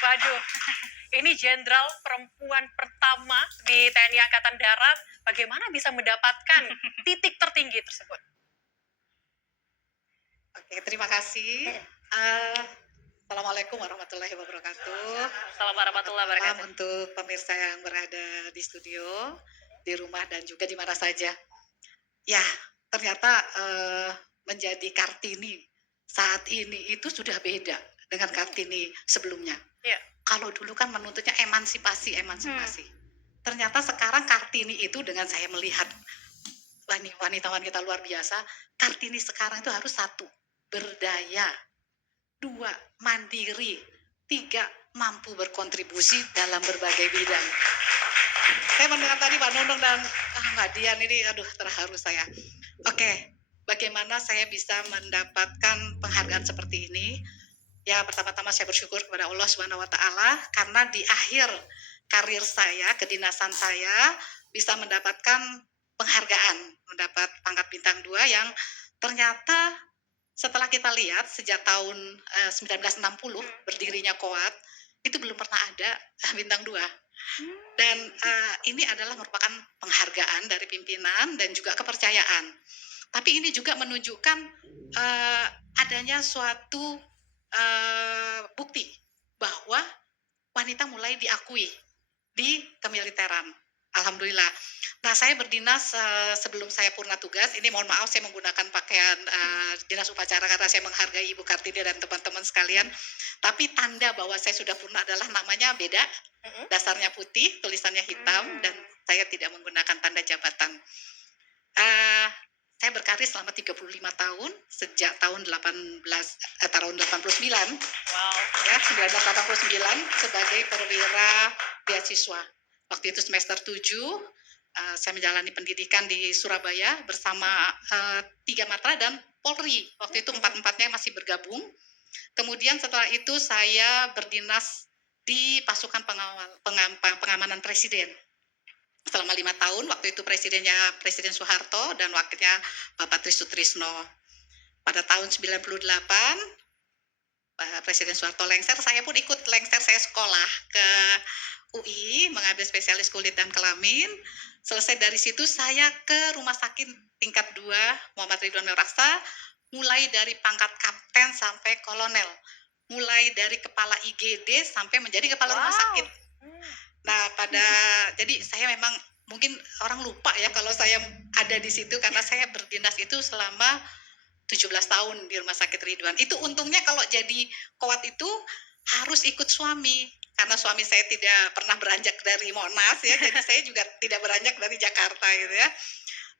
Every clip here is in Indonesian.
Waduh, ini jenderal perempuan pertama di TNI Angkatan Darat. Bagaimana bisa mendapatkan titik tertinggi tersebut? Oke, terima kasih. Eh, Assalamualaikum warahmatullahi wabarakatuh. Assalamualaikum warahmatullahi Selamat malam wabarakatuh. untuk pemirsa yang berada di studio, di rumah dan juga di mana saja. Ya, ternyata menjadi Kartini saat ini itu sudah beda dengan Kartini sebelumnya. Iya. Kalau dulu kan menuntutnya emansipasi, emansipasi. Ternyata sekarang Kartini itu dengan saya melihat wanita-wanita luar biasa, Kartini sekarang itu harus satu, berdaya, dua, mandiri, tiga, mampu berkontribusi dalam berbagai bidang. Saya mendengar tadi Pak Nunung dan Mbak Dian ini, aduh terharu saya. Oke, bagaimana saya bisa mendapatkan penghargaan seperti ini? Ya, pertama-tama saya bersyukur kepada Allah Subhanahu wa taala karena di akhir karir saya, kedinasan saya bisa mendapatkan penghargaan, mendapat pangkat bintang 2 yang ternyata setelah kita lihat sejak tahun 1960 berdirinya Koat, itu belum pernah ada bintang 2. Dan ini adalah merupakan penghargaan dari pimpinan dan juga kepercayaan. Tapi ini juga menunjukkan adanya suatu bukti bahwa wanita mulai diakui di kemiliteran. Alhamdulillah. Nah, saya berdinas sebelum saya purna tugas. Ini mohon maaf saya menggunakan pakaian dinas upacara karena saya menghargai Ibu Kartini dan teman-teman sekalian. Tapi tanda bahwa saya sudah purna adalah namanya beda. Dasarnya putih, tulisannya hitam, dan saya tidak menggunakan tanda jabatan. Saya berkarir selama 35 tahun sejak tahun 89. Wow. Ya, 1989 sebagai perwira beasiswa. Waktu itu semester 7, saya menjalani pendidikan di Surabaya bersama 3 matra dan Polri. Waktu itu empat-empatnya masih bergabung. Kemudian setelah itu saya berdinas di pasukan pengamanan presiden. Selama 5 tahun, waktu itu presidennya Presiden Soeharto dan wakilnya Bapak Tri Sutrisno. Pada tahun 98, Presiden Soeharto lengser, saya pun ikut lengser, saya sekolah ke UI, mengambil spesialis kulit dan kelamin. Selesai dari situ saya ke rumah sakit tingkat 2 Muhammad Ridwan Meraksa, mulai dari pangkat kapten sampai kolonel. Mulai dari kepala IGD sampai menjadi kepala rumah sakit. Nah, jadi saya memang mungkin orang lupa ya kalau saya ada di situ karena saya berdinas itu selama 17 tahun di Rumah Sakit Ridwan. Itu untungnya kalau jadi Koat itu harus ikut suami. Karena suami saya tidak pernah beranjak dari Monas ya, jadi saya juga tidak beranjak dari Jakarta gitu ya.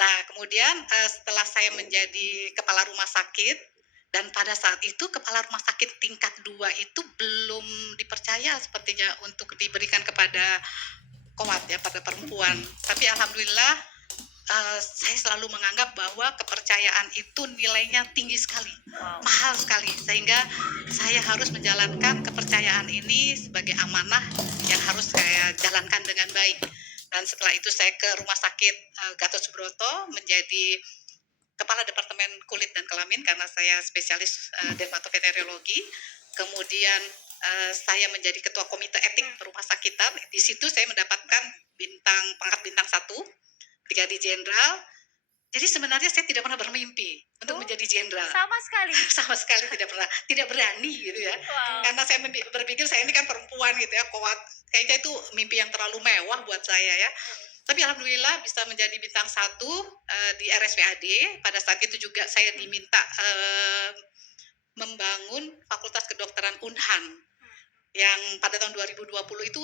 Nah, kemudian setelah saya menjadi kepala rumah sakit, dan pada saat itu kepala rumah sakit tingkat 2 itu belum dipercaya sepertinya untuk diberikan kepada Koat ya, pada perempuan. Tapi alhamdulillah saya selalu menganggap bahwa kepercayaan itu nilainya tinggi sekali, mahal sekali, sehingga saya harus menjalankan kepercayaan ini sebagai amanah yang harus saya jalankan dengan baik. Dan setelah itu saya ke Rumah Sakit Gatot Subroto menjadi Kepala Departemen Kulit dan Kelamin karena saya spesialis dermatovenerologi. Kemudian saya menjadi Ketua Komite Etik Rumah Sakitan. Di situ saya mendapatkan pangkat bintang 1, Brigadir Jenderal. Jadi sebenarnya saya tidak pernah bermimpi untuk menjadi jenderal. Sama sekali. Sama sekali tidak pernah, tidak berani gitu ya. Wow. Karena saya berpikir saya ini kan perempuan gitu ya, Koat. Kayaknya itu mimpi yang terlalu mewah buat saya ya. Tapi alhamdulillah bisa menjadi bintang 1 di RSPAD. Pada saat itu juga saya diminta membangun Fakultas Kedokteran Unhan yang pada tahun 2020 itu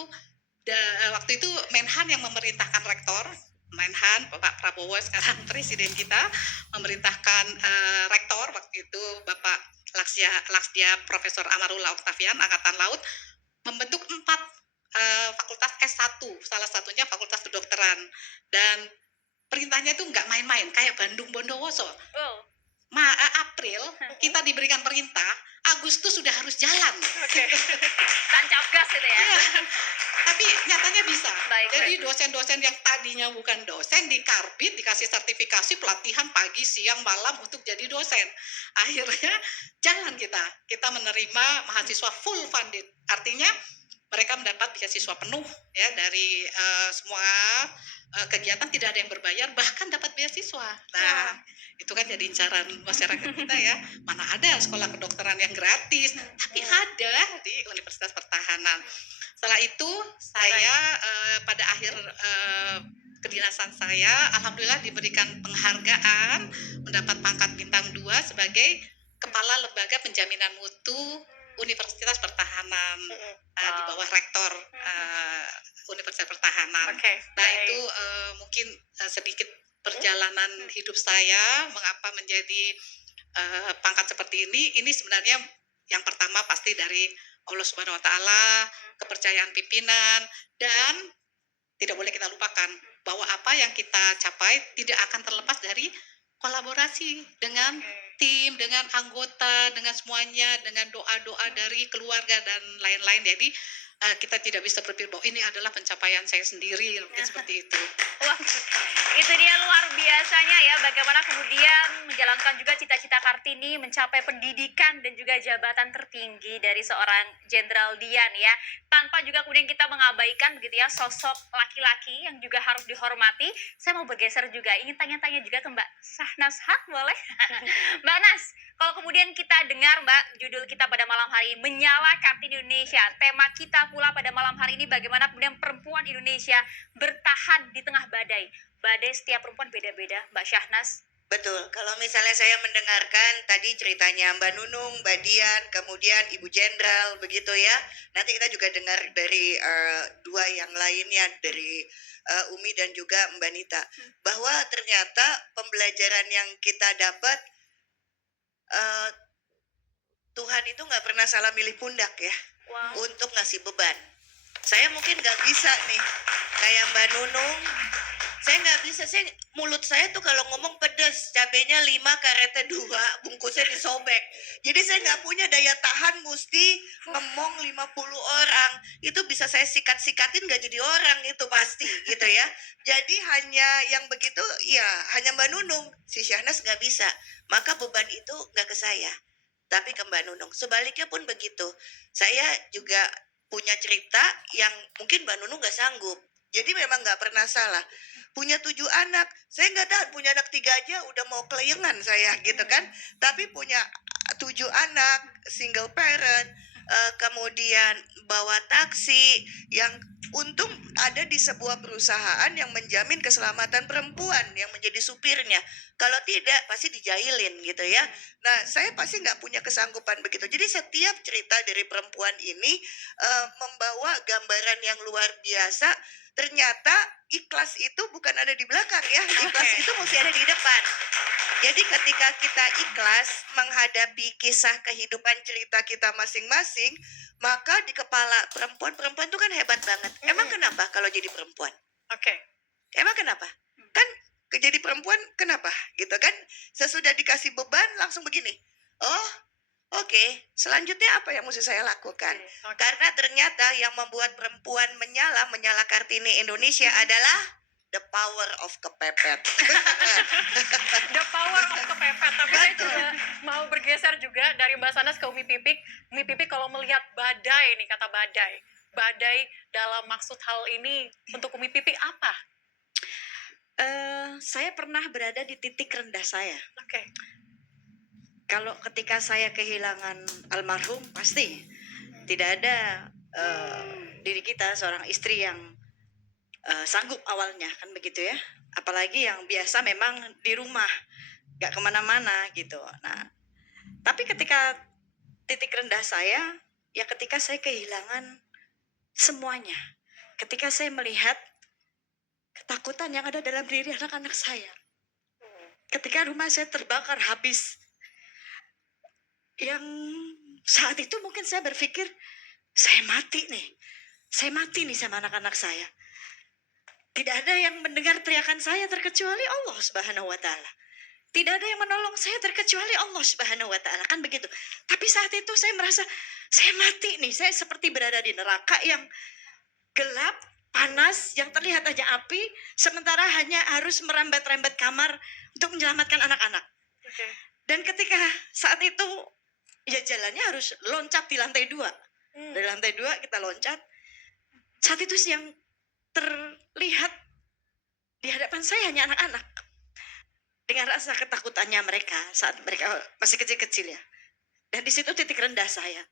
waktu itu Menhan yang memerintahkan rektor. Menhan Bapak Prabowo sekarang presiden kita memerintahkan rektor waktu itu Bapak Laksdia Profesor Amarullah Oktavian Angkatan Laut membentuk 4 fakultas S1, salah satunya Fakultas Kedokteran, dan perintahnya itu nggak main-main kayak Bandung Bondowoso. April kita diberikan perintah, Agustus sudah harus jalan. Tancap gas itu ya. Tapi nyatanya bisa. Baik, Jadi baik. dosen-dosen yang tadinya bukan dosen di Karbit dikasih sertifikasi pelatihan pagi, siang, malam untuk jadi dosen. Akhirnya jalan kita. Kita menerima mahasiswa full funded. Artinya mereka mendapat beasiswa penuh ya dari semua kegiatan, tidak ada yang berbayar, bahkan dapat beasiswa. Nah, itu kan jadi incaran masyarakat kita ya. Mana ada sekolah kedokteran yang gratis, tapi ada di Universitas Pertahanan. Setelah itu saya pada akhir kedinasan saya, alhamdulillah diberikan penghargaan, mendapat pangkat bintang 2 sebagai Kepala Lembaga Penjaminan Mutu Universitas Pertahanan di bawah rektor Universitas Pertahanan. Oke. Nah itu mungkin sedikit perjalanan hidup saya mengapa menjadi pangkat seperti ini. Ini sebenarnya yang pertama pasti dari Allah Subhanahu Wa Taala, kepercayaan pimpinan, dan tidak boleh kita lupakan bahwa apa yang kita capai tidak akan terlepas dari kolaborasi dengan tim, dengan anggota, dengan semuanya, dengan doa-doa dari keluarga dan lain-lain. Jadi kita tidak bisa berpikir bahwa ini adalah pencapaian saya sendiri, mungkin seperti itu. Wah, itu dia luar biasanya ya, bagaimana kemudian menjalankan juga cita-cita Kartini mencapai pendidikan dan juga jabatan tertinggi dari seorang Jenderal Dian ya, tanpa juga kemudian kita mengabaikan begitu ya sosok laki-laki yang juga harus dihormati. Saya mau bergeser juga, ingin tanya-tanya juga ke Mbak Sahnas Haq, boleh? Mbak Nas, kalau kemudian kita dengar Mbak, judul kita pada malam hari ini, Menyala Kartini Indonesia, tema kita pula pada malam hari ini bagaimana kemudian perempuan Indonesia bertahan di tengah badai. Badai setiap perempuan beda-beda, Mbak Syahnas. Betul, kalau misalnya saya mendengarkan tadi ceritanya Mbak Nunung, Mbak Dian, kemudian Ibu Jenderal, begitu ya. Nanti kita juga dengar dari dua yang lainnya, dari Umi dan juga Mbak Nita. Bahwa ternyata pembelajaran yang kita dapat, Tuhan itu nggak pernah salah milih pundak ya, untuk ngasih beban. Saya mungkin nggak bisa nih, kayak Mbak Nunung, saya nggak bisa, mulut saya tuh kalau ngomong pedes, cabenya 5, karetnya 2, bungkusnya disobek. Jadi saya nggak punya daya tahan, mesti ngomong 50 orang. Itu bisa saya sikat-sikatin nggak jadi orang itu pasti gitu ya. Jadi hanya yang begitu, ya hanya Mbak Nunung, si Syahnas nggak bisa. Maka beban itu nggak ke saya, tapi ke Mbak Nunung. Sebaliknya pun begitu. Saya juga punya cerita yang mungkin Mbak Nunung nggak sanggup. Jadi memang nggak pernah salah. Punya 7 anak, saya nggak tahu, punya anak 3 aja udah mau kelayangan saya gitu kan. Tapi punya 7 anak, single parent, kemudian bawa taksi, yang untung ada di sebuah perusahaan yang menjamin keselamatan perempuan yang menjadi supirnya. Kalau tidak pasti dijahilin gitu ya. Nah saya pasti nggak punya kesanggupan begitu. Jadi setiap cerita dari perempuan ini membawa gambaran yang luar biasa. Ternyata ikhlas itu bukan ada di belakang ya, ikhlas itu mesti ada di depan. Jadi ketika kita ikhlas menghadapi kisah kehidupan cerita kita masing-masing, maka di kepala perempuan itu kan hebat banget. Emang kenapa kalau jadi perempuan? Oke. Emang kenapa? Kan jadi perempuan kenapa? Gitu kan? Sesudah dikasih beban langsung begini. Oh, oke. Selanjutnya apa yang mesti saya lakukan? Karena ternyata yang membuat perempuan menyala Kartini Indonesia adalah the power of kepepet. The power of kepepet. Tapi saya juga mau bergeser juga dari Mbak Sanas ke Umi Pipik. Umi Pipik kalau melihat badai nih, kata badai. Badai dalam maksud hal ini untuk Umi Pipik apa? Saya pernah berada di titik rendah saya. Oke. Kalau ketika saya kehilangan almarhum, pasti tidak ada diri kita seorang istri yang sanggup awalnya, kan begitu ya. Apalagi yang biasa memang di rumah, gak kemana-mana gitu. Nah, tapi ketika titik rendah saya, ya ketika saya kehilangan semuanya. Ketika saya melihat ketakutan yang ada dalam diri anak-anak saya. Ketika rumah saya terbakar habis. Yang saat itu mungkin saya berpikir, saya mati nih. Saya mati nih sama anak-anak saya. Tidak ada yang mendengar teriakan saya terkecuali Allah Subhanahu wa Ta'ala. Tidak ada yang menolong saya terkecuali Allah Subhanahu wa Ta'ala, kan begitu. Tapi saat itu saya merasa saya mati nih. Saya seperti berada di neraka yang gelap, panas, yang terlihat hanya api, sementara hanya harus merambat-rambat kamar untuk menyelamatkan anak-anak. Oke. Dan ketika saat itu, ya jalannya harus loncat di lantai 2. Dari lantai 2 kita loncat. Saat itu yang terlihat di hadapan saya hanya anak-anak. Dengan rasa ketakutannya mereka saat mereka masih kecil-kecil ya. Dan di situ titik rendah saya.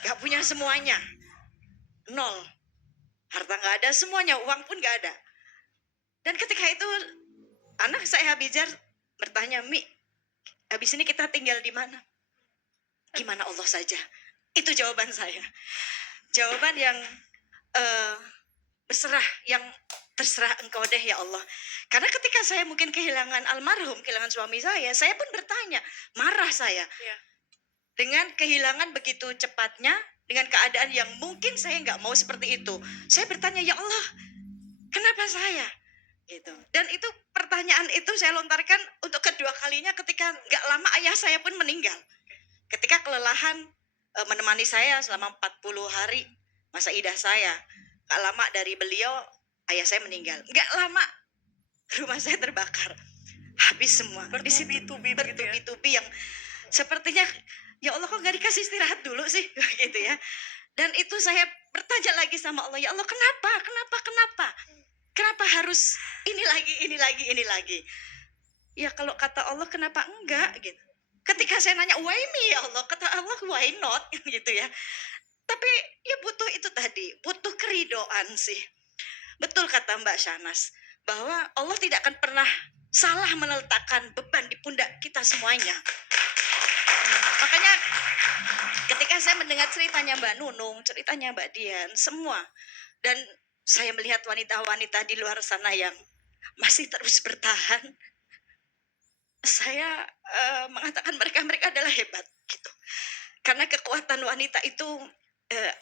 Gak punya semuanya. 0. Harta gak ada, semuanya, uang pun gak ada. Dan ketika itu anak saya Habijar bertanya, Mi, habis ini kita tinggal di mana? Gimana Allah saja. Itu jawaban saya. Jawaban yang berserah, yang terserah engkau deh ya Allah. Karena ketika saya mungkin kehilangan almarhum, kehilangan suami saya pun bertanya, marah saya. Iya. Dengan kehilangan begitu cepatnya, dengan keadaan yang mungkin saya nggak mau seperti itu. Saya bertanya, ya Allah, kenapa saya? Gitu. Dan itu pertanyaan itu saya lontarkan untuk kedua kalinya ketika nggak lama ayah saya pun meninggal. Ketika kelelahan menemani saya selama 40 hari masa idah saya. Nggak lama dari beliau, ayah saya meninggal. Nggak lama, rumah saya terbakar. Habis semua. Bertubi-tubi begitu ya. Bertubi-tubi yang sepertinya, ya Allah kok nggak dikasih istirahat dulu sih? Gitu ya. Dan itu saya bertanya lagi sama Allah, ya Allah kenapa? Kenapa harus ini lagi? Ya kalau kata Allah kenapa enggak gitu. Ketika saya nanya why me ya Allah, kata Allah why not gitu ya. Tapi ya butuh itu tadi, butuh keridoan sih. Betul kata Mbak Shanas, bahwa Allah tidak akan pernah salah meletakkan beban di pundak kita semuanya. Makanya ketika saya mendengar ceritanya Mbak Nunung, ceritanya Mbak Dian, semua. Dan saya melihat wanita-wanita di luar sana yang masih terus bertahan. Saya mengatakan mereka adalah hebat gitu. Karena kekuatan wanita itu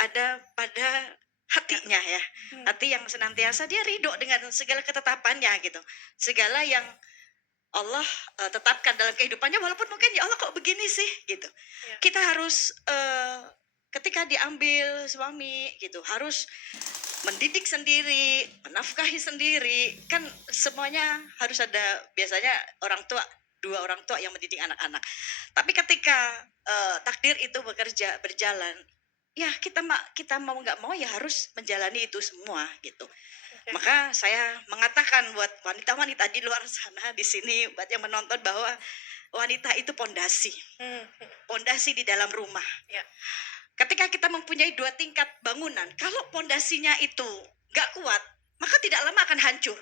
ada pada hatinya ya. Hati yang senantiasa dia ridho dengan segala ketetapannya gitu. Segala yang Allah tetapkan dalam kehidupannya, walaupun mungkin ya Allah kok begini sih gitu. Ya. Kita harus ketika diambil suami gitu harus mendidik sendiri, menafkahi sendiri, kan semuanya harus ada biasanya dua orang tua yang mendidik anak-anak. Tapi ketika takdir itu berjalan, ya kita mau nggak mau ya harus menjalani itu semua gitu. Oke. Maka saya mengatakan buat wanita-wanita di luar sana di sini, buat yang menonton, bahwa wanita itu pondasi di dalam rumah. Ya. Ketika kita mempunyai 2 tingkat bangunan, kalau pondasinya itu nggak kuat, maka tidak lama akan hancur.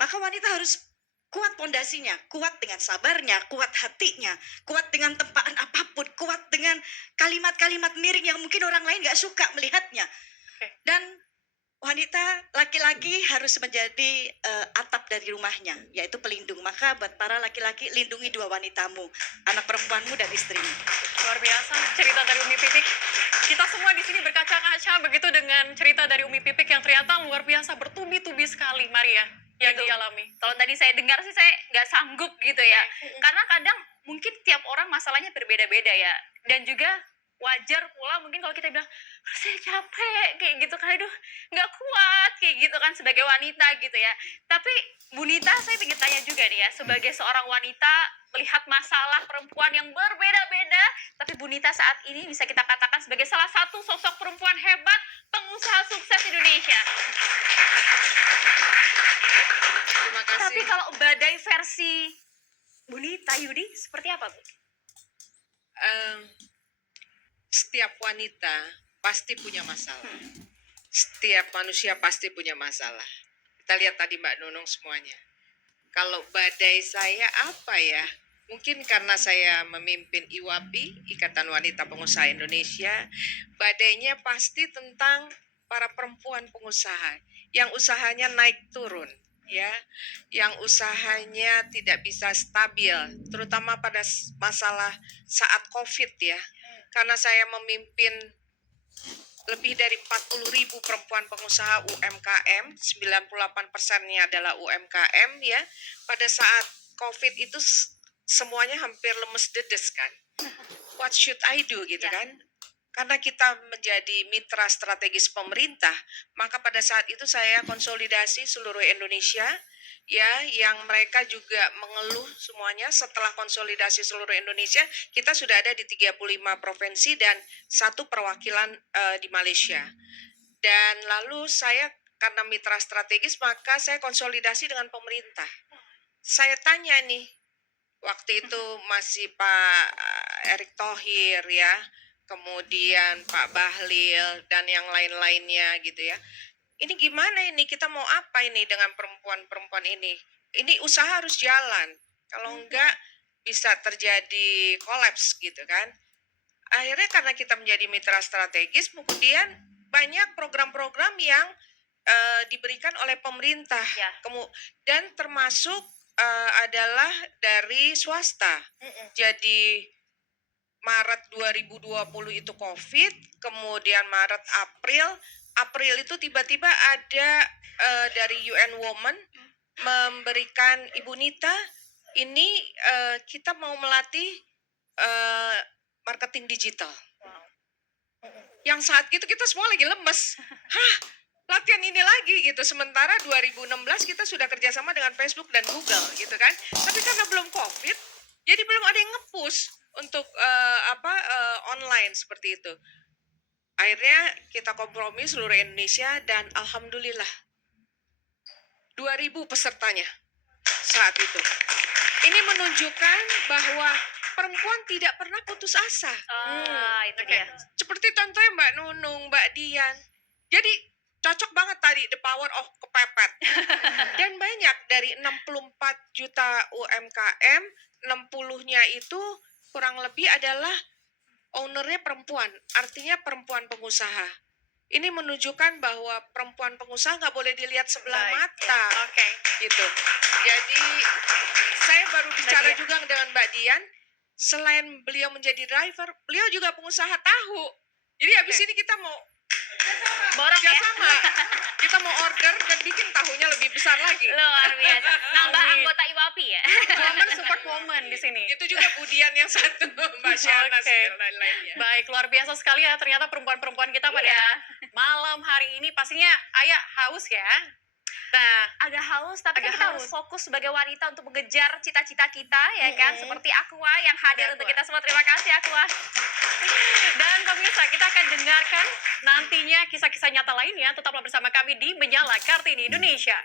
Maka wanita harus kuat pondasinya, kuat dengan sabarnya, kuat hatinya, kuat dengan tempaan apapun, kuat dengan kalimat-kalimat miring yang mungkin orang lain nggak suka melihatnya. Oke. Dan wanita laki-laki harus menjadi atap dari rumahnya, yaitu pelindung. Maka buat para laki-laki, lindungi 2 wanitamu, anak perempuanmu dan istrimu. Luar biasa cerita dari Umi Pipik. Kita semua di sini berkaca-kaca begitu dengan cerita dari Umi Pipik yang ternyata luar biasa, bertubi-tubi sekali Maria yang Gitu. dialami. Kalau tadi saya dengar sih saya nggak sanggup gitu ya. Karena kadang mungkin tiap orang masalahnya berbeda-beda ya. Dan juga wajar pula mungkin kalau kita bilang, saya capek kayak gitu kan, aduh nggak kuat kayak gitu kan sebagai wanita gitu ya. Tapi Bu Nita, saya ingin tanya juga nih ya, sebagai seorang wanita melihat masalah perempuan yang berbeda-beda, tapi Bu Nita saat ini bisa kita katakan sebagai salah satu sosok perempuan hebat, pengusaha sukses Indonesia. Terima kasih. Tapi kalau badai versi Bu Nita Yudi seperti apa Bu? Setiap wanita pasti punya masalah. Setiap manusia pasti punya masalah. Kita lihat tadi Mbak Nunung semuanya. Kalau badai saya apa ya? Mungkin karena saya memimpin IWAPI, Ikatan Wanita Pengusaha Indonesia, badainya pasti tentang para perempuan pengusaha yang usahanya naik turun, ya, yang usahanya tidak bisa stabil, terutama pada masalah saat COVID ya. Karena saya memimpin lebih dari 40.000 perempuan pengusaha UMKM, 98%-nya adalah UMKM ya. Pada saat COVID itu semuanya hampir lemes dedes kan. What should I do gitu Ya. kan? karena kita menjadi mitra strategis pemerintah, maka pada saat itu saya konsolidasi seluruh Indonesia, ya, yang mereka juga mengeluh semuanya. Setelah konsolidasi seluruh Indonesia, kita sudah ada di 35 provinsi dan 1 perwakilan di Malaysia. Dan lalu saya karena mitra strategis, maka saya konsolidasi dengan pemerintah. Saya tanya nih, waktu itu masih Pak Erick Thohir ya, kemudian Pak Bahlil dan yang lain-lainnya gitu ya. Ini gimana ini, kita mau apa ini dengan perempuan-perempuan ini? Ini usaha harus jalan. Kalau enggak bisa terjadi kolaps gitu kan. Akhirnya karena kita menjadi mitra strategis, kemudian banyak program-program yang diberikan oleh pemerintah. Ya. Dan termasuk adalah dari swasta. Jadi Maret 2020 itu COVID, kemudian Maret April itu tiba-tiba ada dari UN Women memberikan Ibu Nita, ini kita mau melatih marketing digital. Yang saat itu kita semua lagi lemes. Hah, latihan ini lagi gitu. Sementara 2016 kita sudah kerjasama dengan Facebook dan Google gitu kan. Tapi karena belum COVID, jadi belum ada yang nge-push untuk online seperti itu. Akhirnya kita kompromi seluruh Indonesia dan alhamdulillah 2.000 pesertanya saat itu. Ini menunjukkan bahwa perempuan tidak pernah putus asa. Itu dia. Seperti contohnya Mbak Nunung, Mbak Dian. Jadi cocok banget tadi the power of kepepet. Dan banyak dari 64 juta UMKM, 60-nya itu kurang lebih adalah ownernya perempuan, artinya perempuan pengusaha. Ini menunjukkan bahwa perempuan pengusaha nggak boleh dilihat sebelah Baik, mata, Oke. gitu. Jadi saya baru bicara Dian. juga dengan Mbak Dian, selain beliau menjadi driver, beliau juga pengusaha tahu. Jadi habis ini kita mau Borong ya. kerjasama, kita mau order dan bikin tahunya lebih besar lagi. Luar biasa. Nambah Amin. anggota IWAPI ya. Woman support woman di sini. Itu juga Budian yang satu, Mbak Syahnas Oke. dan lain-lainnya. Baik, luar biasa sekali ya ternyata perempuan-perempuan kita pada Iya. malam hari ini pastinya Ayah haus ya. Nah, Agak haus, tapi kan Agak kita harus haus. fokus sebagai wanita untuk mengejar cita-cita kita, ya kan? Seperti Aqua yang hadir Ada untuk Aqua. kita semua. Terima kasih Aqua. dan pemirsa kita akan dengarkan nantinya kisah-kisah nyata lainnya. Tetaplah bersama kami di Menyala Kartini Indonesia.